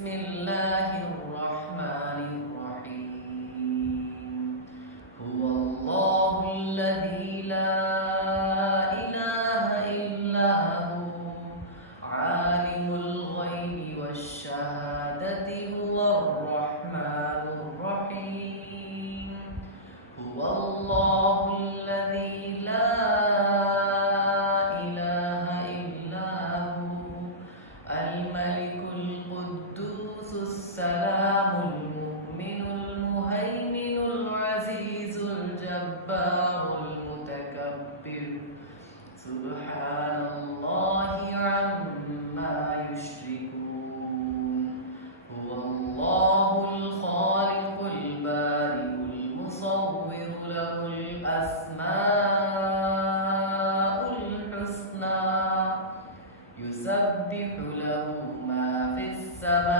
बिस्मिल्लाहिर रहमानिर रहीम। हुवल्लाहुल्लज़ी ला इलाहा इल्ला हु आलिमुल ग़ैबि वश्शहादति हुवर रहमानुर रहीम। हुवल्लाहुल्लज़ी ला इलाहा इल्ला हु अल-मलिकुल कुद्दूसुस सलामुल मुमिनुल मुहैमिनुल अज़ीज़ुल जब्बारुल मुतकब्बिर सुब्हानल्लाहि अम्मा युश्रिकून। हुवल्लाहुल ख़ालिक़ुल बारिउल मुसव्विरु लहुल अस्माउल हुस्ना युसब्बिहु लहु मा फिस समा